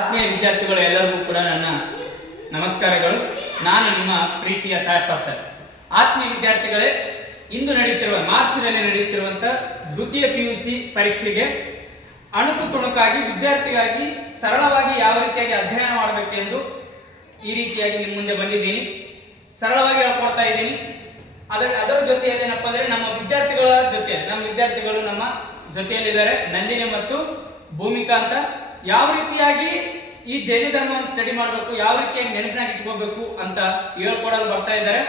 ಆತ್ಮೀಯ ವಿದ್ಯಾರ್ಥಿಗಳು ಎಲ್ಲರಿಗೂ ಕೂಡ ನನ್ನ ನಮಸ್ಕಾರಗಳು. ನಾನು ನಿಮ್ಮ ಪ್ರೀತಿಯ ತಾಯಪ್ಪ ಸರ್. ಆತ್ಮೀಯ ವಿದ್ಯಾರ್ಥಿಗಳೇ, ಇಂದು ನಡೆಯುತ್ತಿರುವ ಮಾರ್ಚ್ನಲ್ಲಿ ನಡೆಯುತ್ತಿರುವಂಥ ದ್ವಿತೀಯ ಪಿ ಯು ಸಿ ಪರೀಕ್ಷೆಗೆ ಅಣುಕು ತುಣುಕಾಗಿ ವಿದ್ಯಾರ್ಥಿಗಾಗಿ ಸರಳವಾಗಿ ಯಾವ ರೀತಿಯಾಗಿ ಅಧ್ಯಯನ ಮಾಡಬೇಕೆಂದು ಈ ರೀತಿಯಾಗಿ ನಿಮ್ಮ ಮುಂದೆ ಬಂದಿದ್ದೀನಿ. ಸರಳವಾಗಿ ಹೇಳ್ಕೊಡ್ತಾ ಇದ್ದೀನಿ. ಅದ, ಅದರ ಜೊತೆಯಲ್ಲಿ ಏನಪ್ಪ ಅಂದರೆ ನಮ್ಮ ವಿದ್ಯಾರ್ಥಿಗಳ ಜೊತೆ, ನಮ್ಮ ವಿದ್ಯಾರ್ಥಿಗಳು ನಮ್ಮ ಜೊತೆಯಲ್ಲಿದ್ದಾರೆ. ನಂದಿನಿ ಮತ್ತು ಭೂಮಿಕಾ ಅಂತ. ಯಾವ ರೀತಿಯಾಗಿ ಈ ಜೈನ ಧರ್ಮವನ್ನು ಸ್ಟಡಿ ಮಾಡಬೇಕು ಯಾವ ರೀತಿಯಾಗಿ ನೆನಪಿನಾಗ ಇಟ್ಕೋಬೇಕು ಅಂತ ಹೇಳ್ಕೊಡಲು ಬರ್ತಾ ಇದ್ದಾರೆ.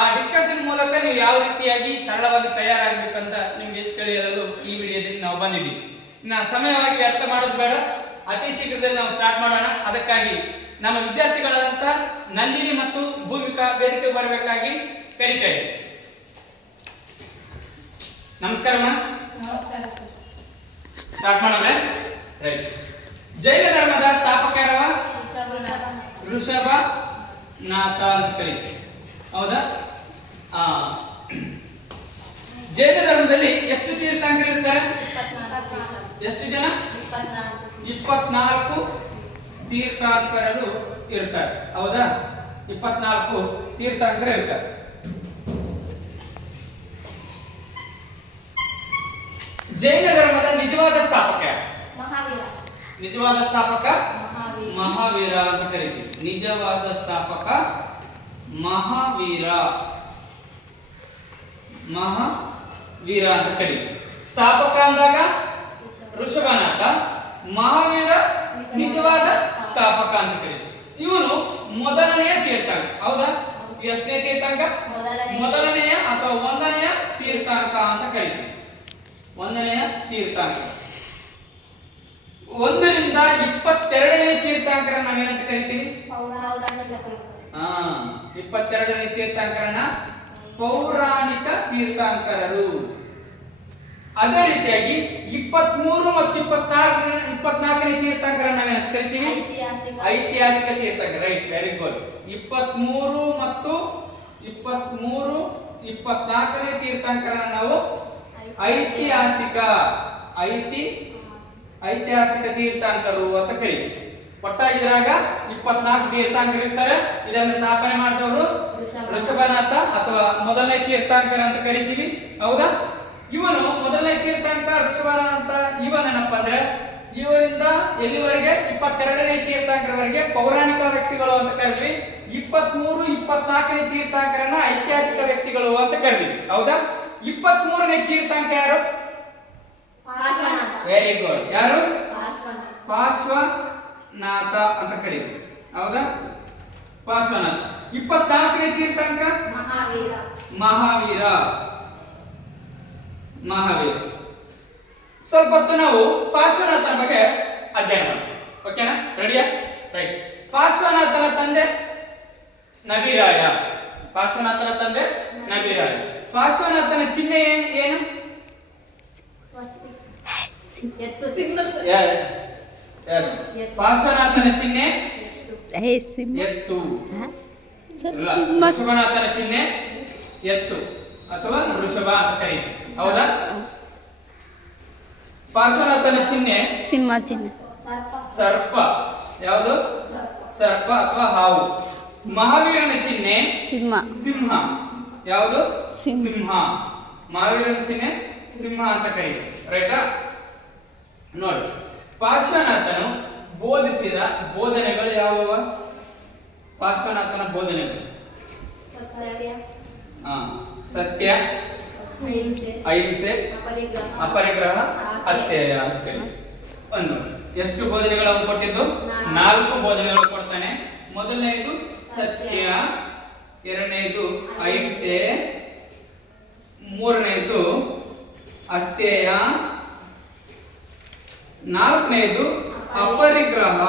ಆ ಡಿಸ್ಕಷನ್ ಮೂಲಕ ನೀವು ಯಾವ ರೀತಿಯಾಗಿ ಸರಳವಾಗಿ ತಯಾರಾಗಬೇಕಂತ ನಿಮಗೆ ತಿಳಿಯಲು ಈ ವಿಡಿಯೋದಲ್ಲಿ ನಾವು ಬಂದಿದ್ದೀವಿ. ಇನ್ನು ಸಮಯವಾಗಿ ವ್ಯರ್ಥ ಮಾಡೋದು ಬೇಡ. ಅತಿ ಶೀಘ್ರದಲ್ಲಿ ನಾವು ಸ್ಟಾರ್ಟ್ ಮಾಡೋಣ. ಅದಕ್ಕಾಗಿ ನಮ್ಮ ವಿದ್ಯಾರ್ಥಿಗಳಾದಂಥ ನಂದಿನಿ ಮತ್ತು ಭೂಮಿಕಾ ವೇದಿಕೆ ಬರಬೇಕಾಗಿ ಕರಿತಾ ಇದೆ ನಮಸ್ಕಾರ ಸ್ಟಾರ್ಟ್ ಮಾಡೋಣ. ರೈಟ್ ಜೈನ ಧರ್ಮದ ಸ್ಥಾಪಕ ಯಾರವ? ಋಷಭ. ನಾಥ ಅಂತ ಕರೀತೀವಿ ಹೌದಾ? ಆ ಜೈನ ಧರ್ಮದಲ್ಲಿ ಎಷ್ಟು ತೀರ್ಥಂಕರು ಇರ್ತಾರೆ? ಎಷ್ಟು ಜನ? ಇಪ್ಪತ್ನಾಲ್ಕು ತೀರ್ಥಾಂಕರರು ಇರ್ತಾರೆ. ಹೌದಾ? ಇಪ್ಪತ್ನಾಲ್ಕು ತೀರ್ಥಾಂಕರ ಇರ್ತಾರೆ. ಜೈನ ಧರ್ಮದ ನಿಜವಾದ ಸ್ಥಾಪಕ ನಿಜವಾದ ಸ್ಥಾಪಕ? ಮಹಾವೀರ. ಅಂತ ಕರಿತೀವಿ. ನಿಜವಾದ ಸ್ಥಾಪಕ? ಮಹಾವೀರ. ಮಹಾವೀರ ಅಂತ ಕರಿತೀವಿ. ಸ್ಥಾಪಕ ಅಂದಾಗ? ಋಷಭನಾಥ. ಮಹಾವೀರ ನಿಜವಾದ ಸ್ಥಾಪಕ ಅಂತ ಕರೀತೀವಿ. ಇವನು ಮೊದಲನೆಯ ತೀರ್ಥಂಕ ಹೌದಾ? ಎಷ್ಟನೇ ತೀರ್ಥಂಕ ಮೊದಲನೆಯ. ಮೊದಲನೆಯ ಅಥವಾ ಒಂದನೆಯ ತೀರ್ಥಂಕ ಅಂತ ಕರೀತೀವಿ. ಒಂದನೆಯ ತೀರ್ಥಂಕ ಒಂದರಿಂದ ಇಪ್ಪತ್ತೆರಡನೇ ತೀರ್ಥಾಂಕರ ನಾವೇನಂತ ಕರಿತೀವಿ? ಹಾ ಇಪ್ಪತ್ತೆರಡನೇ ತೀರ್ಥಾಂಕರನ ಪೌರಾಣಿಕ ತೀರ್ಥಾಂಕರರು. ಅದೇ ರೀತಿಯಾಗಿ ಇಪ್ಪತ್ಮೂರು ಮತ್ತು ಇಪ್ಪತ್ನಾಲ್ಕನೇ ಇಪ್ಪತ್ನಾಲ್ಕನೇ ತೀರ್ಥಾಂಕರ ನಾವೇನಂತ ಕರಿತೀವಿ? ಐತಿಹಾಸಿಕ. ಐತಿಹಾಸಿಕ ತೀರ್ಥಂಕರ ರೈಟ್ ವೆರಿ ಗುಡ್ ಇಪ್ಪತ್ಮೂರು ಮತ್ತು ಇಪ್ಪತ್ಮೂರು ಇಪ್ಪತ್ನಾಲ್ಕನೇ ತೀರ್ಥಾಂಕರ ನಾವು ಐತಿಹಾಸಿಕ ಐತಿ ಐತಿಹಾಸಿಕ ತೀರ್ಥಾಂಕರು ಅಂತ ಕರೀತೀವಿ ಒಟ್ಟಾಗಿ ಇದ್ರಾಗ ಇಪ್ಪತ್ನಾಲ್ಕು ತೀರ್ಥಾಂಕರು ಇರ್ತಾರೆ. ಇದನ್ನು ಸ್ಥಾಪನೆ ಮಾಡಿದವರು ಋಷಭ. ಋಷಭನಾಥ ಅಥವಾ ಮೊದಲನೇ ತೀರ್ಥಾಂಕರ ಅಂತ ಕರಿತೀವಿ. ಹೌದಾ? ಇವನು ಮೊದಲನೇ ತೀರ್ಥಾಂಕ ಋಷಭನಾಥ. ಇವನೇನಪ್ಪ ಅಂದ್ರೆ ಇವರಿಂದ ಎಲ್ಲಿವರೆಗೆ? ಇಪ್ಪತ್ತೆರಡನೇ ತೀರ್ಥಾಂಕರವರೆಗೆ ಪೌರಾಣಿಕ ವ್ಯಕ್ತಿಗಳು ಅಂತ ಕರಿತೀವಿ ಇಪ್ಪತ್ಮೂರು ಇಪ್ಪತ್ನಾಲ್ಕನೇ ತೀರ್ಥಾಂಕರನ್ನ ಐತಿಹಾಸಿಕ ವ್ಯಕ್ತಿಗಳು ಅಂತ ಕರಿತೀವಿ ಹೌದಾ? ಇಪ್ಪತ್ಮೂರನೇ ತೀರ್ಥಾಂಕ ಯಾರು? ವೆರಿ ಗುಡ್ ಯಾರು? ಪಾರ್ಶ್ವನಾಥ. ಅಂತ ಕರೀತೀವಿ ಹೌದಾ? ಪಾರ್ಶ್ವನಾಥ. ಇಪ್ಪತ್ನಾಲ್ಕನೇ ತೀರ್ಥಂಕ? ಮಹಾವೀರ. ಮಹಾವೀರ. ಮಹಾವೀರ. ಸ್ವಲ್ಪ ಹೊತ್ತು ನಾವು ಪಾರ್ಶ್ವನಾಥನ ಬಗ್ಗೆ ಅಧ್ಯಯನ ಮಾಡೋಣ. ಓಕೆನಾ ರೆಡಿಯಾ ರೈಟ್ ಪಾರ್ಶ್ವನಾಥನ ತಂದೆ ನಬಿರಾಯ. ಪಾರ್ಶ್ವನಾಥನ ತಂದೆ ನಬಿರಾಯ. ಪಾರ್ಶ್ವನಾಥನ ಚಿಹ್ನೆ ಏನು ಏನು ಸ್ವಸ್ತಿ ಎತ್ತು ಸಿಂಹ Yes. ಪಾರ್ಶ್ವನಾಥನ ಚಿಹ್ನೆ? ಎತ್ತು. ಋಷಭನಾಥನ ಚಿಹ್ನೆ? ಎತ್ತು. ಅಥವಾ ವೃಷಭ ಅಂತ ಕರೀತೀವಿ ಹೌದಾ? ಪಾರ್ಶ್ವನಾಥನ ಚಿಹ್ನೆ? ಸಿಂಹ ಚಿಹ್ನೆ. ಸರ್ಪ. ಸರ್ಪ ಯಾವುದು? ಸರ್ಪ ಸರ್ಪ ಅಥವಾ ಹಾವು. ಮಹಾವೀರನ ಚಿಹ್ನೆ? ಸಿಂಹ. ಸಿಂಹ. ಯಾವುದು? ಸಿಂಹ. ಸಿಂಹ. ಮಹಾವೀರನ ಚಿಹ್ನೆ? ಸಿಂಹ ಅಂತ ಕರೀತೀವಿ ರೈಟಾ ನೋಡಿ. ಪಾರ್ಶ್ವನಾಥನು ಬೋಧಿಸಿದ ಬೋಧನೆಗಳು ಯಾವುವ? ಪಾರ್ಶ್ವನಾಥನ ಬೋಧನೆಗಳು. ಸತ್ಯ ಅಹಿಂಸೆ ಅಪರಿಗ್ರಹ ಅಸ್ಥೇಯ ಅಂತ ಒಂದು ಎಷ್ಟು ಬೋಧನೆಗಳು ಅವನು ಕೊಟ್ಟಿದ್ದು? ನಾಲ್ಕು. ನಾಲ್ಕು ಬೋಧನೆಗಳು ಕೊಡ್ತಾನೆ. ಮೊದಲನೆಯದು ಸತ್ಯ. ಎರಡನೆಯದು ಅಹಿಂಸೆ. ಮೂರನೆಯದು ಅಸ್ಥೇಯ. ನಾಲ್ಕನೆಯದು ಅಪರಿಗ್ರಹ.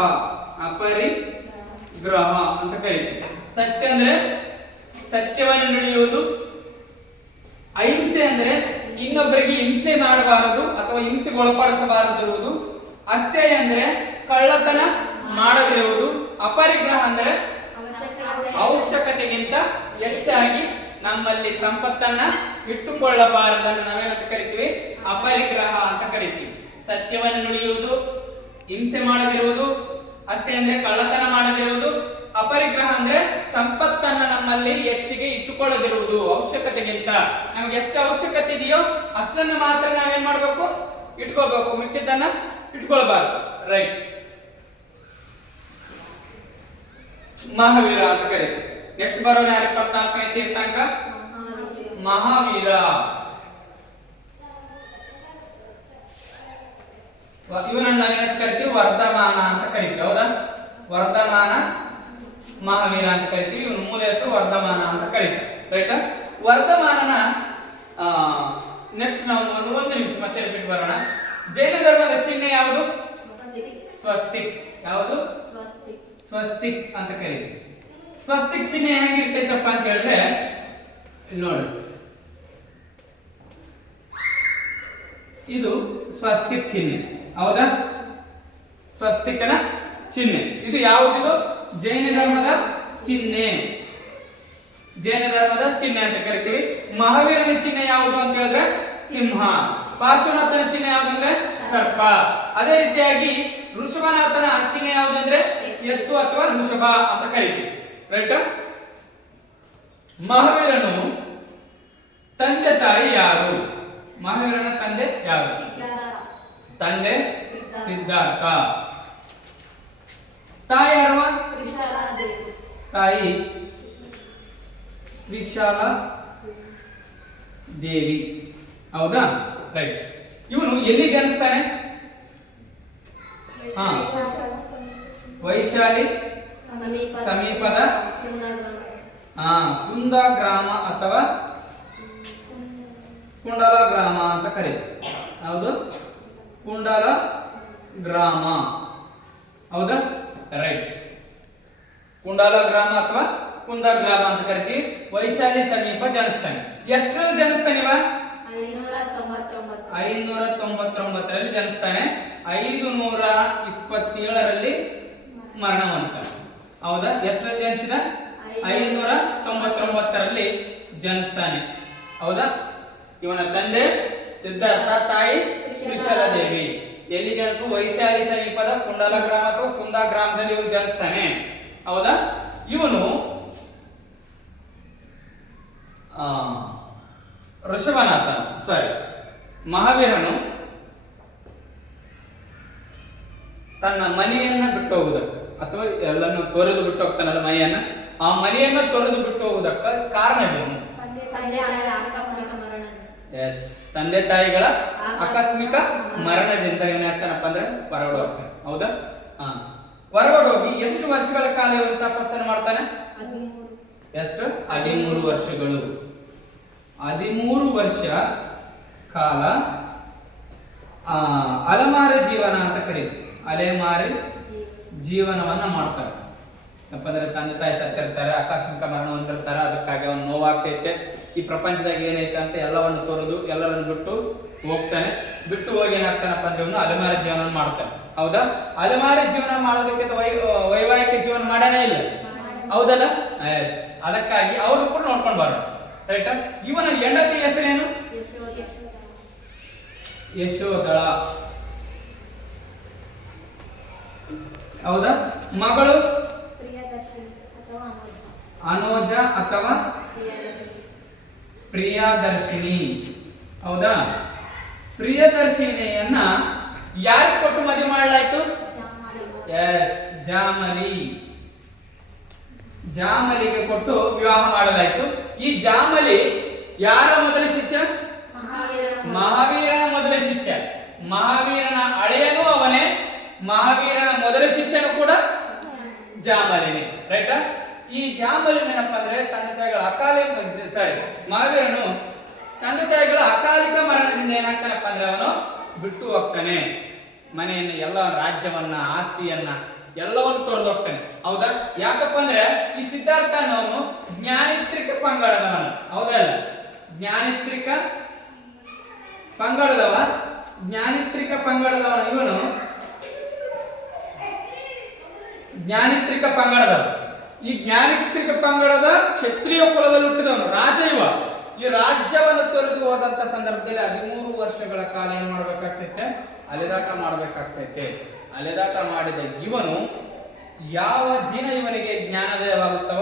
ಅಪರಿಗ್ರಹ ಅಂತ ಕರೀತೀವಿ. ಸತ್ಯ ಅಂದ್ರೆ ಸತ್ಯವನ್ನು ನಡೆಯುವುದು. ಅಹಿಂಸೆ ಅಂದ್ರೆ ಇನ್ನೊಬ್ಬರಿಗೆ ಹಿಂಸೆ ಮಾಡಬಾರದು ಅಥವಾ ಹಿಂಸೆಗೆ ಒಳಪಡಿಸಬಾರದಿರುವುದು. ಅಸ್ಥೇಯ ಅಂದ್ರೆ ಕಳ್ಳತನ ಮಾಡದಿರುವುದು. ಅಪರಿಗ್ರಹ ಅಂದ್ರೆ ಅವಶ್ಯಕತೆಗಿಂತ ಹೆಚ್ಚಾಗಿ ನಮ್ಮಲ್ಲಿ ಸಂಪತ್ತನ್ನ ಇಟ್ಟುಕೊಳ್ಳಬಾರದನ್ನು ನಾವೇನಂತ ಕರಿತೀವಿ? ಅಪರಿಗ್ರಹ ಅಂತ ಕರಿತೀವಿ. ಸತ್ಯವನ್ನು ನುಡಿಯುವುದು ಹಿಂಸೆ ಮಾಡದಿರುವುದು ಅಷ್ಟೇ ಅಂದ್ರೆ ಕಳ್ಳತನ ಮಾಡದಿರುವುದು ಅಪರಿಗ್ರಹ ಅಂದ್ರೆ ಸಂಪತ್ತನ್ನ ನಮ್ಮಲ್ಲಿ ಹೆಚ್ಚಿಗೆ ಇಟ್ಟುಕೊಳ್ಳದಿರುವುದು ಅವಶ್ಯಕತೆಗಿಂತ. ನಮ್ಗೆ ಎಷ್ಟು ಅವಶ್ಯಕತೆ ಇದೆಯೋ ಅಷ್ಟನ್ನು ಮಾತ್ರ ನಾವೇನ್ ಮಾಡ್ಬೇಕು? ಇಟ್ಕೊಳ್ಬೇಕು. ಮಿಕ್ಕಿದ್ದನ್ನ ಇಟ್ಕೊಳ್ಬಾರ್ದು. ರೈಟ್. ಮಹಾವೀರ ಅಂತ ಕರೀತೀವಿ ನೆಕ್ಸ್ಟ್ ಬರೋಣ ಇಪ್ಪತ್ನಾಲ್ಕನೇ ತೀರ್ಥಾಂಕ? ಮಹಾವೀರ. ಇವನನ್ನ ನಾವೇನಂತ ಕರಿತೀವಿ ವರ್ಧಮಾನ ಅಂತ ಕರಿತೀವಿ, ಹೌದಾ? ವರ್ಧಮಾನ ಮಹಾವೀರ ಅಂತ ಕರಿತೀವಿ, ಇವನ ಮೂಲ ಹೆಸರು ವರ್ಧಮಾನ ಅಂತ ಕರಿತೀವಿ ರೈಟ್ ವರ್ಧಮಾನನ ನೆಕ್ಸ್ಟ್ ನಾವು ಒಂದು ಒಂದು ನಿಮಿಷ ಮತ್ತೆ ರಿಪೀಟ್ ಬರೋಣ ಜೈನ ಧರ್ಮದ ಚಿಹ್ನೆ ಯಾವುದು? ಸ್ವಸ್ತಿ. ಯಾವುದು? ಸ್ವಸ್ತಿ ಸ್ವಸ್ತಿಕ್ ಅಂತ ಕರಿತೀವಿ. ಸ್ವಸ್ತಿಕ್ ಚಿಹ್ನೆ ಹೆಂಗಿರ್ತೈತಪ್ಪ ಅಂತ ಹೇಳಿದ್ರೆ ನೋಡಿ. ಇದು ಸ್ವಸ್ತಿಕ್ ಚಿಹ್ನೆ. ಹೌದಾ? ಸ್ವಸ್ತಿಕನ ಚಿಹ್ನೆ. ಇದು ಯಾವುದಿದು? ಜೈನ ಧರ್ಮದ ಚಿಹ್ನೆ. ಜೈನ ಧರ್ಮದ ಚಿಹ್ನೆ ಅಂತ ಕರಿತೀವಿ. ಮಹಾವೀರನ ಚಿಹ್ನೆ ಯಾವುದು ಅಂತ ಹೇಳಿದ್ರೆ ಸಿಂಹ. ಪಾರ್ಶ್ವನಾಥನ ಚಿಹ್ನೆ ಯಾವುದಂದ್ರೆ ಸರ್ಪ. ಅದೇ ರೀತಿಯಾಗಿ ಋಷಭನಾಥನ ಚಿಹ್ನೆ ಯಾವುದಂದ್ರೆ ಎತ್ತು ಅಥವಾ ಋಷಭ ಅಂತ ಕರಿತೀವಿ. ರೈಟ್ ಮಹಾವೀರನು ತಂದೆ ತಾಯಿ ಯಾರು? ಮಹಾವೀರನ ತಂದೆ ಯಾರು? ಸಿದ್ಧಾರ್ಥ. ತಾಯಿ ಯಾರವ ತಾಯಿ. ತ್ರಿಶಾಲ ದೇವಿ. ಹೌದಾ? ರೈಟ್. ಇವನು ಎಲ್ಲಿ ಜನಿಸ್ತಾನೆ? ಹಾ. ವೈಶಾಲಿ ಸಮೀಪದ ಆ ಕುಂದ ಗ್ರಾಮ ಅಥವಾ ಕುಂಡಲ ಗ್ರಾಮ ಅಂತ ಕರೀತಾರೆ. ಹೌದು? ಕುಂಡಲ ಗ್ರಾಮ. ಹೌದಾ? ರೈಟ್ ಕುಂಡಾಲ ಗ್ರಾಮ ಅಥವಾ ಕುಂದ ಗ್ರಾಮ ಅಂತ ಕರಿತೀವಿ. ವೈಶಾಲಿ ಸಮೀಪ ಜನಿಸ್ತಾನೆ ಎಷ್ಟು ಜನಸ್ಥಾನ ಇವ? ಐನೂರ ತೊಂಬತ್ತೊಂಬತ್ತು ಐನೂರ ತೊಂಬತ್ತೊಂಬತ್ತರಲ್ಲಿ ಜನಿಸ್ತಾನೆ ಐದು ನೂರ ಇಪ್ಪತ್ತೇಳರಲ್ಲಿ ಮರಣವಂತ. ಹೌದಾ? ಎಷ್ಟರಲ್ಲಿ ಜನಿಸಿದ? ಐನೂರ ತೊಂಬತ್ತೊಂಬತ್ತರಲ್ಲಿ ಜನಿಸ್ತಾನೆ ಹೌದಾ? ಇವನ ತಂದೆ ಸಿದ್ಧಾರ್ಥ ತಾಯಿ ತ್ರಿಶಾಲಾದೇವಿ. ಎಲ್ಲಿ ಜನಕು ವೈಶಾಲಿ ಸಮೀಪದ ಕುಂಡಲ ಗ್ರಾಮ ಅಥವಾ ಕುಂದ ಗ್ರಾಮದಲ್ಲಿ ಇವನು ಜನಿಸ್ತಾನೆ. ಹೌದಾ? ಇವನು ಆ, ಋಷಭನಾಥ ಸಾರಿ ಮಹಾವೀರನು ತನ್ನ ಮನೆಯನ್ನ ಬಿಟ್ಟು ಹೋಗುವುದಕ್ಕೆ ಅಥವಾ ಎಲ್ಲನ್ನು ತೊರೆದು ಬಿಟ್ಟು ಹೋಗ್ತಾನಲ್ಲ ಮನೆಯನ್ನ. ಆ ಮನೆಯನ್ನ ತೊರೆದು ಬಿಟ್ಟು ಹೋಗುದಕ್ಕ ಕಾರಣವೇನು ತಂದೆ ತಾಯಿ ಆಕಸ್ಮಿಕ ಮರಣ ಎಸ್ ತಂದೆ ತಾಯಿಗಳ ಆಕಸ್ಮಿಕ ಮರಣದಿಂದ ಏನಾಗ್ತಾನಪ್ಪ ಅಂದ್ರೆ ಹೊರಗಡೆ ಹೋಗ್ತಾನೆ ಹೌದಾ? ಹಾ. ಹೊರಗಡೆ ಹೋಗಿ ಎಷ್ಟು ವರ್ಷಗಳ ಕಾಲ ಇವನು ತಪಸ್ಸನ್ನು ಮಾಡ್ತಾನೆ? ಎಷ್ಟು? ಹದಿಮೂರು ವರ್ಷಗಳು. ಹದಿಮೂರು ವರ್ಷ ಕಾಲ ಆ, ಅಲೆಮಾರಿ ಜೀವನ ಅಂತ ಕರೀತೀವಿ. ಅಲೆಮಾರಿ ಜೀವನವನ್ನ ಮಾಡ್ತಾರೆ. ಯಾಕಂದ್ರೆ ತಂದೆ ತಾಯಿ ಸತ್ತಿರ್ತಾರೆ ಆಕಸ್ಮಿಕ ಮರಣ ಹೊಂದಿರ್ತಾರೆ ಅದಕ್ಕಾಗಿ ಅವ್ನು ನೋವಾಗ್ತೈತೆ. ಈ ಪ್ರಪಂಚದಾಗ ಏನೈತೆ ಅಂತ ಎಲ್ಲವನ್ನು ತೊರೆದು ಎಲ್ಲರನ್ನು ಬಿಟ್ಟು ಹೋಗ್ತಾನೆ. ಬಿಟ್ಟು ಹೋಗಿ ಏನಾಗ್ತಾನಪ್ಪ ಅಂದ್ರೆ ಇವನು ಅಲೆಮಾರಿ ಜೀವನ ಮಾಡ್ತಾನೆ. ಹೌದಾ? ಅಲೆಮಾರಿ ಜೀವನ ಮಾಡೋದಕ್ಕಿಂತ ವೈ ವೈವಾಹಿಕ ಜೀವನ ಮಾಡಾನೇ ಇಲ್ಲ. ಹೌದಲ್ಲ? ಎಸ್ ಅದಕ್ಕಾಗಿ ಅವರು ಕೂಡ ನೋಡ್ಕೊಂಡು ಬರೋಣ. ರೈಟ್ ಇವನ ಹೆಂಡತಿ ಹೆಸರೇನು? ಯಶೋ ಯಶೋ ಯಶೋದಳ ಹೌದಾ ಮಗಳು ಅನೋಜ ಅಥವಾ ಪ್ರಿಯದರ್ಶಿನಿ. ಹೌದಾ? ಪ್ರಿಯದರ್ಶಿನಿಯನ್ನ ಯಾರಿಗೆ ಕೊಟ್ಟು ಮದುವೆ ಮಾಡಲಾಯ್ತು? ಎಸ್ ಜಾಮಲಿ. ಜಾಮಲಿಗೆ ಕೊಟ್ಟು ವಿವಾಹ ಮಾಡಲಾಯ್ತು. ಈ ಜಾಮಲಿ ಯಾರ ಮೊದಲ ಶಿಷ್ಯ? ಮಹಾವೀರನ ಮೊದಲ ಶಿಷ್ಯ. ಮಹಾವೀರನ ಅಳೆಯನು ಅವನೇ. ಮಹಾವೀರನ ಮೊದಲ ಶಿಷ್ಯನು ಕೂಡ ಜಾಮಲಿನಿ. ರೈಟಾ ಈ ಗ್ಯಾಂಬಲ್ ಏನಪ್ಪ ಅಂದ್ರೆ ತಂದೆ ತಾಯಿಗಳ ಅಕಾಲಿಕ ಸಾರಿ ಮಹಾವೀರನು ತಂದೆ ತಾಯಿಗಳ ಅಕಾಲಿಕ ಮರಣದಿಂದ ಏನಾಗ್ತಾನಪ್ಪ ಅಂದ್ರೆ ಅವನು ಬಿಟ್ಟು ಹೋಗ್ತಾನೆ. ಮನೆಯನ್ನ, ಎಲ್ಲ ರಾಜ್ಯವನ್ನ, ಆಸ್ತಿಯನ್ನ, ಎಲ್ಲವನ್ನು ತೊರೆದು ಹೋಗ್ತಾನೆ. ಹೌದಾ? ಯಾಕಪ್ಪ ಅಂದ್ರೆ ಈ ಸಿದ್ಧಾರ್ಥ ಅನ್ನೋನು ಜ್ಞಾನಿತ್ರಿಕ ಪಂಗಡದವನು. ಹೌದಲ್ಲ ಜ್ಞಾನಿತ್ರಿಕ ಪಂಗಡದವ? ಜ್ಞಾನಿತ್ರಿಕ ಪಂಗಡದವನು. ಇವನು ಜ್ಞಾನಿತ್ರಿಕ ಪಂಗಡದವ. ಈ ಜ್ಞಾನಿತ್ರಿಕ ಪಂಗಡದ ಕ್ಷತ್ರಿಯ ಕುಲದಲ್ಲಿ ಹುಟ್ಟಿದವನು ರಾಜ ಇವ. ಈ ರಾಜ್ಯವನ್ನು ತೊರೆದು ಹೋದಂತ ಸಂದರ್ಭದಲ್ಲಿ ಹದಿಮೂರು ವರ್ಷಗಳ ಕಾಲ ಏನ್ ಮಾಡ್ಬೇಕಾಗ್ತೈತೆ? ಅಲೆದಾಟ ಮಾಡ್ಬೇಕಾಗ್ತೈತೆ. ಅಲೆದಾಟ ಮಾಡಿದ ಇವನು ಯಾವ ದಿನ ಇವನಿಗೆ ಜ್ಞಾನೋದಯವಾಗುತ್ತವ?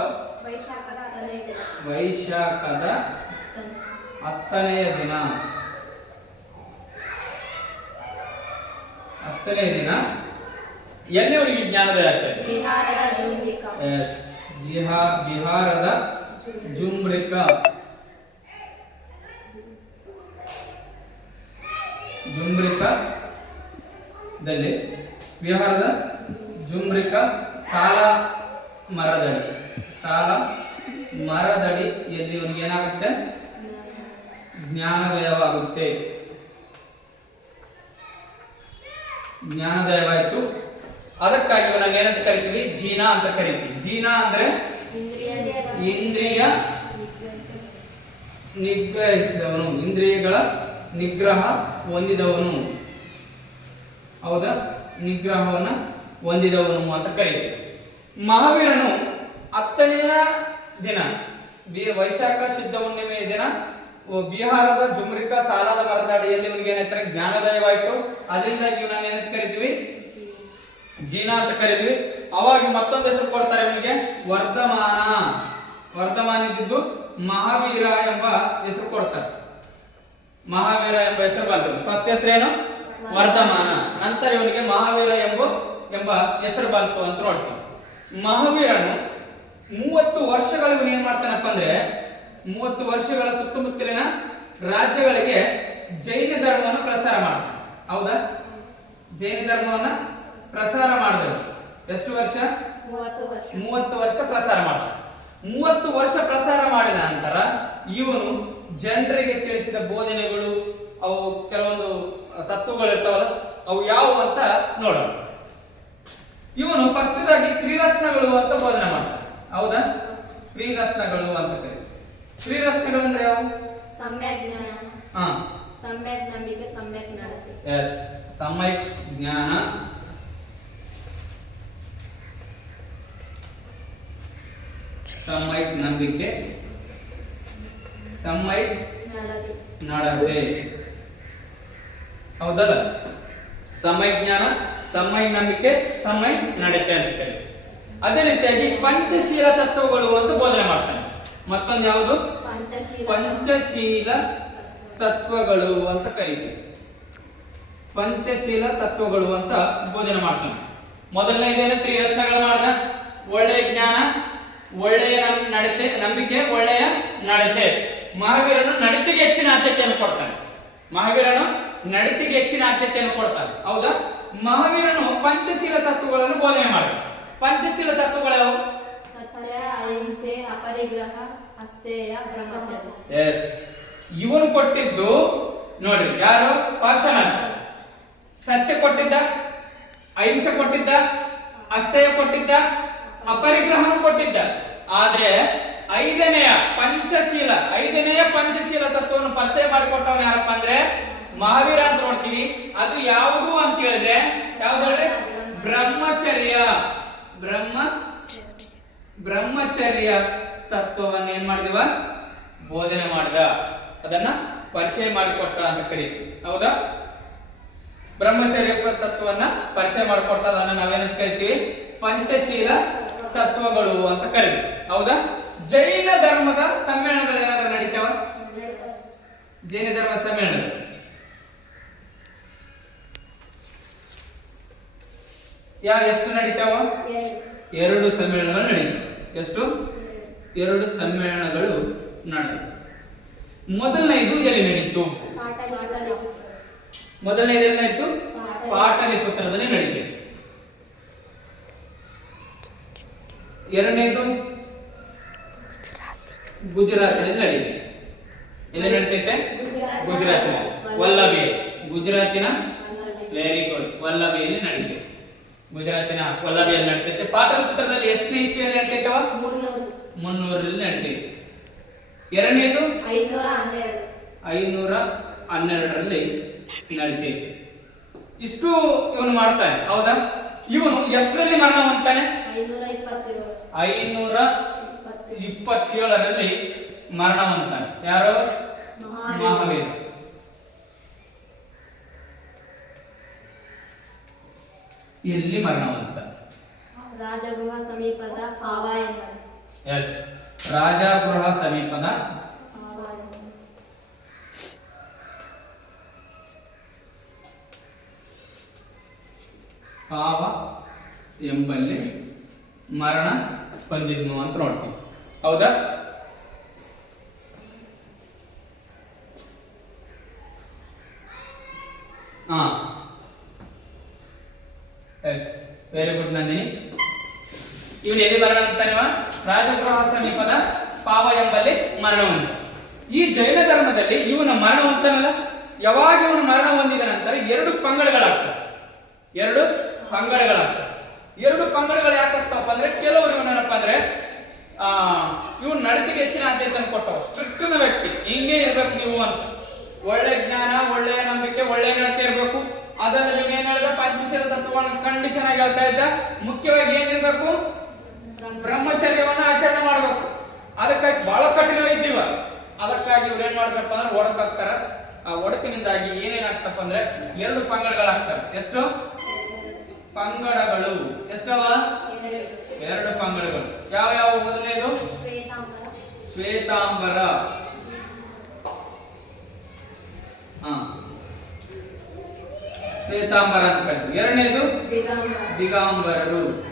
ವೈಶಾಖದ ಹತ್ತನೆಯ ದಿನ. ಹತ್ತನೆಯ ದಿನ. ಎಲ್ಲಿ ಅವನಿಗೆ ಜ್ಞಾನೋದಯ ಆಗ್ತದೆ ಜಿಹಾ, ಬಿಹಾರದ ಜುಮ್ರಿಕ. ಜುಮ್ರಿಕದಲ್ಲಿ, ಬಿಹಾರದ ಜುಮ್ರಿಕ ಸಾಲ ಮರದಡಿ. ಸಾಲ ಮರದಡಿ ಎಲ್ಲಿ ಅವನಿಗೆ ಏನಾಗುತ್ತೆ? ಜ್ಞಾನೋದಯವಾಗುತ್ತೆ. ಜ್ಞಾನೋದಯವಾಯಿತು. ಅದಕ್ಕಾಗಿ ಇವನನ್ನ ಏನಂತ ಕರಿತೀವಿ? ಜೀನಾ ಅಂತ ಕರಿತೀವಿ. ಜೀನಾ ಅಂದ್ರೆ? ಇಂದ್ರಿಯ ನಿಗ್ರಹಿಸಿದವನು. ಇಂದ್ರಿಯಗಳ ನಿಗ್ರಹ ಹೊಂದಿದವನು. ಹೌದಾ? ನಿಗ್ರಹವನ್ನ ಹೊಂದಿದವನು ಅಂತ ಕರೀತೀವಿ. ಮಹಾವೀರನು ಹತ್ತನೆಯ ದಿನ ವೈಶಾಖ ಶುದ್ಧ ಹುಣ್ಣಿಮೆಯ ದಿನ ಬಿಹಾರದ ಜುಮ್ರಿಕಾ ಸಾಲದ ಮರದ ಅಡಿಯಲ್ಲಿ ಇವನಿಗೆ ಏನಾಯ್ತಾರೆ ಜ್ಞಾನೋದಯವಾಯಿತು. ಅದರಿಂದಾಗಿ ಇವನನ್ನ ಏನಂತ ಕರಿತೀವಿ? ಜೀನಾ ಅಂತ ಕರೀತೀವಿ ಅವಾಗ ಮತ್ತೊಂದು ಹೆಸರು ಕೊಡ್ತಾರೆ ಇವನಿಗೆ, ವರ್ಧಮಾನ. ವರ್ಧಮಾನ ಇದ್ದಿದ್ದು ಮಹಾವೀರ ಎಂಬ ಹೆಸರು ಕೊಡ್ತಾರೆ. ಮಹಾವೀರ ಎಂಬ ಹೆಸರು ಬಂತು. ಫಸ್ಟ್ ಹೆಸರೇನು? ವರ್ಧಮಾನ. ನಂತರ ಇವನಿಗೆ ಮಹಾವೀರ ಎಂಬ ಎಂಬ ಹೆಸರು ಬಂತು ಅಂತ ನೋಡ್ತೀವಿ. ಮಹಾವೀರನು ಮೂವತ್ತು ವರ್ಷಗಳ ಇವನು ಏನ್ ಮಾಡ್ತಾನಪ್ಪ ಅಂದ್ರೆ, ಮೂವತ್ತು ವರ್ಷಗಳ ಸುತ್ತಮುತ್ತಲಿನ ರಾಜ್ಯಗಳಿಗೆ ಜೈನ ಧರ್ಮವನ್ನು ಪ್ರಸಾರ ಮಾಡ್ತಾನೆ. ಹೌದಾ? ಜೈನ ಧರ್ಮವನ್ನ ಪ್ರಸಾರ ಮಾಡಿದರು ಎಷ್ಟು ವರ್ಷ? ಮೂವತ್ತು ವರ್ಷ. ಪ್ರಸಾರ ಮಾಡಿದ ಮೂವತ್ತು ವರ್ಷ ಪ್ರಸಾರ ಮಾಡಿದ ನಂತರ ಇವನು ಜನರಿಗೆ ತಿಳಿಸಿದ ಬೋಧನೆಗಳು ಅವು ಕೆಲವೊಂದು ತತ್ವಗಳು ಇರ್ತಾವಲ್ಲ ಅವು ಯಾವುವು ಅಂತ ನೋಡೋಣ. ಇವನು ಫಸ್ಟ್ದಾಗಿ ತ್ರಿರತ್ನಗಳು ಅಂತ ಬೋಧನೆ ಮಾಡ್ತಾನೆ. ಹೌದಾ? ತ್ರಿರತ್ನಗಳು ಅಂತ ಕರೀತಾರೆ. ತ್ರಿರತ್ನಗಳು ಅಂದ್ರೆ ಯಾವು? ಸಮ್ಯಕ್ ಜ್ಞಾನ. ಹಾ. ಸಮ್ಯಕ್ ನಂಬಿಕೆ ಸಮ್ಯಕ್ ನಡತೆ. ಎಸ್ ಸಮಯಕ್ ಜ್ಞಾನ. ಸಮಯಕ್ ನಂಬಿಕೆ. ಸಮೈಟ್ ನಡತೆ ಹೌದಲ್ಲ? ಸಮಯ ಜ್ಞಾನ ಸಮಯ ನಂಬಿಕೆ ಸಮಯ ನಡತೆ ಅಂತ ಕರೀತಾರೆ ಅದೇ ರೀತಿಯಾಗಿ ಪಂಚಶೀಲ ತತ್ವಗಳು ಅಂತ ಬೋಧನೆ ಮಾಡ್ತಾನೆ. ಮತ್ತೊಂದು ಯಾವುದು? ಪಂಚಶೀಲ. ಪಂಚಶೀಲ ತತ್ವಗಳು ಅಂತ ಕರೀತೀವಿ. ಪಂಚಶೀಲ ತತ್ವಗಳು ಅಂತ ಬೋಧನೆ ಮಾಡ್ತಾನೆ. ಮೊದಲನೇದೇನು ತ್ರಿರತ್ನಗಳು ಮಾಡ್ದ? ಒಳ್ಳೆಯ ಜ್ಞಾನ ಒಳ್ಳೆಯ ನಡತೆ ನಂಬಿಕೆ ಒಳ್ಳೆಯ ನಡತೆ. ಮಹಾವೀರನು ನಡತೆಗೆ ಹೆಚ್ಚಿನ ಆದ್ಯತೆಯನ್ನು ಕೊಡ್ತಾನೆ. ಮಹಾವೀರನು ನಡತೆಗೆ ಹೆಚ್ಚಿನ ಆದ್ಯತೆಯನ್ನು ಕೊಡ್ತಾನೆ. ಹೌದಾ? ಮಹಾವೀರನು ಪಂಚಶೀಲ ತತ್ವಗಳನ್ನು ಬೋಧನೆ ಮಾಡಿದ ಪಂಚಶೀಲ ತತ್ವಗಳು ಯಾವುವು? ಸತ್ಯ ಅಹಿಂಸೆ ಅಪರಿಗ್ರಹ ಅಸ್ಥೇಯ ಬ್ರಹ್ಮಚರ್ಯ. ಎಸ್. ಇವನು ಕೊಟ್ಟಿದ್ದು ನೋಡಿ ಯಾರು? ಪಾರ್ಶ್ವನಾಥ ಸತ್ಯ ಕೊಟ್ಟಿದ್ದ ಅಹಿಂಸೆ ಕೊಟ್ಟಿದ್ದ ಅಸ್ಥೇಯ ಕೊಟ್ಟಿದ್ದ ಅಪರಿಗ್ರಹನು ಕೊಟ್ಟಿದ್ದ. ಆದ್ರೆ ಐದನೆಯ ಪಂಚಶೀಲ ಐದನೆಯ ಪಂಚಶೀಲ ತತ್ವವನ್ನು ಪರಿಚಯ ಮಾಡಿಕೊಟ್ಟವನು ಯಾರಪ್ಪ ಅಂದ್ರೆ? ಮಹಾವೀರ ಅಂತ ನೋಡ್ತೀವಿ. ಅದು ಯಾವುದು ಅಂತ ಹೇಳಿದ್ರೆ, ಯಾವ್ದು ಹೇಳ್ರಿ? ಬ್ರಹ್ಮಚರ್ಯ. ಬ್ರಹ್ಮ? ಬ್ರಹ್ಮಚರ್ಯ ತತ್ವವನ್ನು ಏನ್ ಮಾಡಿದವ? ಬೋಧನೆ ಮಾಡಿದ. ಅದನ್ನ ಪರಿಚಯ ಮಾಡಿಕೊಟ್ಟ ಅಂತ ಕರೀತೀವಿ. ಹೌದಾ? ಬ್ರಹ್ಮಚರ್ಯ ತತ್ವವನ್ನ ಪರಿಚಯ ಮಾಡಿಕೊಡ್ತಾ ಅದನ್ನ ನಾವೇನಂತ ಕರಿತೀವಿ? ಪಂಚಶೀಲ ತತ್ವಗಳು ಅಂತ ಕರಿತೀವಿ ಹೌದಾ? ಜೈನ ಧರ್ಮದ ಸಮ್ಮೇಳನಗಳು ಏನಾದ್ರು ನಡೀತಾವ? ಜೈನ ಧರ್ಮ ಸಮ್ಮೇಳನ ಯಾ ಎಷ್ಟು ನಡೀತಾವ? ಎರಡು ಸಮ್ಮೇಳನಗಳು ನಡೀತಾವ ಎಷ್ಟು? ಎರಡು ಸಮ್ಮೇಳನಗಳು ನಡೆದವು. ಮೊದಲನೇದು ಎಲ್ಲಿ ನಡೀತು? ಮೊದಲನೇದು ಎಲ್ಲಿ ನಡೀತು? ಪಾಟಲಿಪುತ್ರದಲ್ಲಿ ನಡೀತು. ಎರಡನೇದು? ಗುಜರಾತಿನಲ್ಲಿ ನಡೀತು? ಎಲ್ಲಿ ನಡೀತೈತೆ? ಗುಜರಾತಿನ. ವಲ್ಲಭಿ. ಗುಜರಾತಿನ ವೆರಿ ಗುಡ್ ವಲ್ಲಭೆಯಲ್ಲಿ ನಡೀತೈತೆ ಗುಜರಾತಿನ ವಲ್ಲಭೆಯಲ್ಲಿ ನಡೀತೈತೆ. ಪಾಠಸೂತ್ರದಲ್ಲಿ ಎಷ್ಟನೇ ಇಸ್ವಿಯಲ್ಲಿ ನಡೀತೈತವ? ಮೂರ್ನೂರು ಮುನ್ನೂರಲ್ಲಿ ನಡೀತೈತೆ. ಎರಡನೇದು? ಐನೂರ ಹನ್ನೆರಡರಲ್ಲಿ ನಡೀತೈತೆ. ಇಷ್ಟು ಇವನು ಮಾಡ್ತಾನೆ. ಹೌದಾ? ಇವನು ಎಷ್ಟರಲ್ಲಿ ಮರಣ ಹೊಂದ್ತಾನೆ? ಐನೂರ ಇಪ್ಪತ್ತೇಳು ಐನೂರ ಇಪ್ಪತ್ತೇಳರಲ್ಲಿ ಮರಣ ಹೊಂದ್ತಾನೆ ಯಾರು? ಮಹಾವೀರ. ಇಲ್ಲಿ ಎಲ್ಲಿ ಮರಣ ಹೊಂದ್ತಾನೆ ರಾಜಗೃಹ ಸಮೀಪದ ಪಾವಾಯ ಎಸ್. ರಾಜಗೃಹ ಸಮೀಪದ ಪಾವ ಎಂಬಲ್ಲಿ ಮರಣ ಹೊಂದಿದ್ನು ಅಂತ ನೋಡ್ತೀವಿ ಹೌದಾ? ಹಾ. ಎಸ್. Very good Nandini. ಇವನು ಎಲ್ಲಿ ಮರಣ ಅಂತಾನೆ ರಾಜಗುರು ಸಮೀಪದ ಪಾವ ಎಂಬಲ್ಲಿ ಮರಣ ಈ ಜೈನ ಧರ್ಮದಲ್ಲಿ ಇವನ ಮರಣ ಹೊಂದನಲ್ಲ ಯಾವಾಗ ಇವನು ಮರಣ ಹೊಂದಿದ ನಂತರ ಎರಡು ಪಂಗಡಗಳಾಗ್ತವೆ. ಎರಡು ಪಂಗಡಗಳಾಗ್ತವೆ. ಎರಡು ಪಂಗಡಗಳು ಯಾಕಾಗ್ತವಪ್ಪ ಅಂದ್ರೆ, ಕೆಲವರು ಏನಪ್ಪ ಅಂದ್ರೆ, ಆ ಇವ್ ನಡತೆಗೆ ಹೆಚ್ಚಿನ ಆದ್ಯತೆಯನ್ನು ಕೊಟ್ಟವು ಸ್ಟ್ರಿಕ್ಟ್ನ ವ್ಯಕ್ತಿ. ಹಿಂಗೆ ಇರ್ಬೇಕು ನೀವು ಅಂತ. ಒಳ್ಳೆ ಜ್ಞಾನ, ಒಳ್ಳೆಯ ನಂಬಿಕೆ ಒಳ್ಳೆಯ ನಡತೆ ಇರಬೇಕು. ಅದನ್ನ ಏನ್ ಹೇಳಿದ? ಪಂಚಶೀಲ ತತ್ವವನ್ನು ಕಂಡೀಷನ್ ಆಗಿ ಹೇಳ್ತಾ ಇದ್ದ. ಮುಖ್ಯವಾಗಿ ಏನಿರ್ಬೇಕು? ಬ್ರಹ್ಮಚರ್ಯವನ್ನ ಆಚರಣೆ ಮಾಡಬೇಕು. ಅದಕ್ಕಾಗಿ ಬಹಳ ಕಠಿಣವಾಗಿದ್ದೀವ ಅದಕ್ಕಾಗಿ ಇವ್ರು ಏನ್ ಮಾಡ್ತಾರಪ್ಪ ಅಂದ್ರೆ, ಒಡಕಾಗ್ತಾರ. ಆ ಒಡಕಿನಿಂದಾಗಿ ಏನೇನಾಗ್ತಪ್ಪ ಅಂದ್ರೆ, ಎರಡು ಪಂಗಡಗಳಾಗ್ತಾರೆ ಎಷ್ಟು? ಪಂಗಡಗಳು. ಎಷ್ಟವ? ಎರಡು ಪಂಗಡಗಳು. ಯಾವ ಯಾವ ಮೊದಲನೇದು? ಶ್ವೇತಾಂಬರ. ಹಾ. ಶ್ವೇತಾಂಬರ ಅಂತ ಕರಿತೀವಿ. ಎರಡನೇದು? ದಿಗಂಬರ ದಿಗಾಂಬರರು.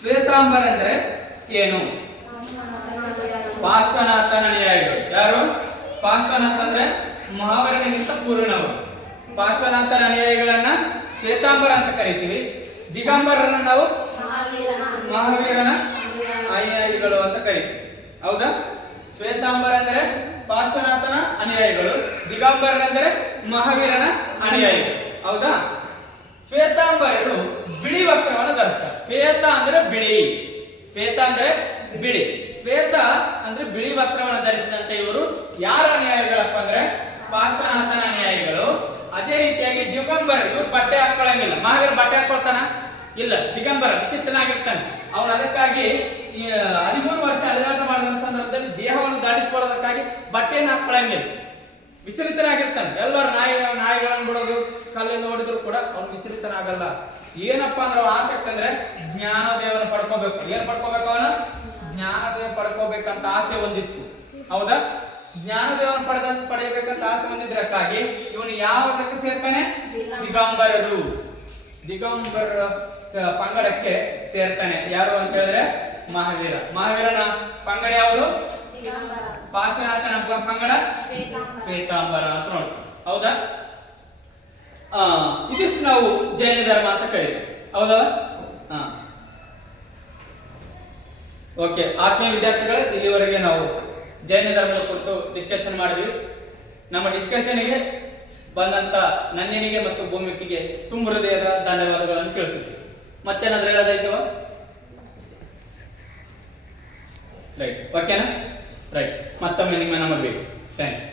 ಶ್ವೇತಾಂಬರ ಅಂದ್ರೆ ಏನು? ಪಾರ್ಶ್ವನಾಥನ ಅನುಯಾಯಿಗಳು. ಯಾರು? ಪಾರ್ಶ್ವನಾಥ ಅಂದ್ರೆ ಮಹಾವೀರನಿಗಿಂತ ಪೂರ್ಣವರು. ಪಾರ್ಶ್ವನಾಥನ ಅನುಯಾಯಿಗಳನ್ನ ಶ್ವೇತಾಂಬರ ಅಂತ ಕರಿತೀವಿ. ದಿಗಂಬರರನ್ನ ನಾವು ಮಹಾವೀರನ ಅನುಯಾಯಿಗಳು ಅಂತ ಕರಿತೀವಿ. ಹೌದಾ? ಶ್ವೇತಾಂಬರ ಅಂದ್ರೆ ಪಾರ್ಶ್ವನಾಥನ ಅನುಯಾಯಿಗಳು. ದಿಗಂಬರರೆಂದರೆ ಮಹಾವೀರನ ಅನುಯಾಯಿಗಳು. ಹೌದಾ? ಶ್ವೇತಾಂಬರರು ಬಿಳಿ ವಸ್ತ್ರವನ್ನು ಧರಿಸ್ತಾರೆ. ಶ್ವೇತ ಅಂದ್ರೆ ಬಿಳಿ. ಶ್ವೇತ ಅಂದ್ರೆ ಬಿಳಿ. ಶ್ವೇತ ಅಂದ್ರೆ ಬಿಳಿ ವಸ್ತ್ರವನ್ನು ಧರಿಸಿದಂತೆ ಇವರು ಯಾರ ಅನುಯಾಯಿಗಳಪ್ಪ ಅಂದ್ರೆ ಪಾರ್ಶ್ವನಾಥನ ಅನುಯಾಯಿಗಳು. ಅದೇ ರೀತಿಯಾಗಿ ದಿಗಂಬರ ಇವ್ರು ಬಟ್ಟೆ ಹಾಕೊಳ್ಳಂಗಿಲ್ಲ ಮಹಾವೀರ ಬಟ್ಟೆ ಹಾಕೊಳ್ತಾನ? ಇಲ್ಲ, ದಿಗಂಬರ ವಿಚಿತ್ರನಾಗಿರ್ತಾನೆ. ಅವನು ಅದಕ್ಕಾಗಿ ಹದಿಮೂರು ವರ್ಷ ಅಲೆದಾಟ ಮಾಡಿದ ಸಂದರ್ಭದಲ್ಲಿ ದೇಹವನ್ನು ದಾಟಿಸಿಕೊಳ್ಳೋದಕ್ಕಾಗಿ ಬಟ್ಟೆಯನ್ನು ಹಾಕೊಳ್ಳಂಗಿಲ್ಲ ವಿಚಲಿತನಾಗಿರ್ತಾನೆ. ಎಲ್ಲರೂ ನಾಯಿ, ನಾಯಿಗಳನ್ನು ಬಿಡೋದು ಕಲ್ಲಿಂದ ಹೊಡೆದ್ರು ಕೂಡ ಅವನು ವಿಚಲಿತನಾಗಲ್ಲ. ಏನಪ್ಪ ಅಂದ್ರೆ ಆಸಕ್ತಿ ಅಂದ್ರೆ ಜ್ಞಾನೋದಯವನ್ನು ಪಡ್ಕೋಬೇಕು. ಏನ್ ಪಡ್ಕೋಬೇಕು ಅವನು? ಜ್ಞಾನೋದಯ ಪಡ್ಕೋಬೇಕಂತ ಆಸೆ ಹೊಂದಿತ್ತು ಹೌದಾ? ಜ್ಞಾನೋದಯವನ್ನು ಪಡೆದ ಪಡೆಯಬೇಕಂತ ಆಸೆ ಬಂದಿದ್ದಕ್ಕಾಗಿ ಇವನು ಯಾವದಕ್ಕೆ ಸೇರ್ತಾನೆ? ದಿಗಂಬರರು. ದಿಗಂಬರ ಪಂಗಡಕ್ಕೆ ಸೇರ್ತಾನೆ. ಯಾರು ಅಂತ ಹೇಳಿದ್ರೆ ಮಹಾವೀರ. ಮಹಾವೀರನ ಪಂಗಡ ಯಾವುದು? ಪಾಶ್ವನಾಥನ ಪಂಗಡ? ಶ್ವೇತಾಂಬರ. ಅಂತ ನೋಡಿ. ಹೌದಾ? ಆ ಇದಿಷ್ಟು ನಾವು ಜೈನ ಧರ್ಮ ಅಂತ ಕರೀತೀವಿ. ಹೌದಾ? ಹಾ. ಓಕೆ ಆತ್ಮೀಯ ವಿದ್ಯಾರ್ಥಿಗಳು ಇಲ್ಲಿವರೆಗೆ ನಾವು ಜೈನ ಧರ್ಮದ ಕುರಿತು ಡಿಸ್ಕಷನ್ ಮಾಡಿದ್ವಿ. ನಮ್ಮ ಡಿಸ್ಕಷನ್ಗೆ ಬಂದಂತ ನಂದಿನಿಗೆ ಮತ್ತು ಭೂಮಿಕಿಗೆ ತುಂಬ ಹೃದಯದ ಧನ್ಯವಾದಗಳನ್ನು ತಿಳಿಸಿದ್ವಿ. ಮತ್ತೇನಾದ್ರೂ ಹೇಳೋದಾಯ್ತವ ರೈಟ್ ಓಕೆನಾ ರೈಟ್ ಮತ್ತೊಮ್ಮೆ ನಿಮ್ಮ ನಮ್ಮ ಬೇಕು ಥ್ಯಾಂಕ್ ಯು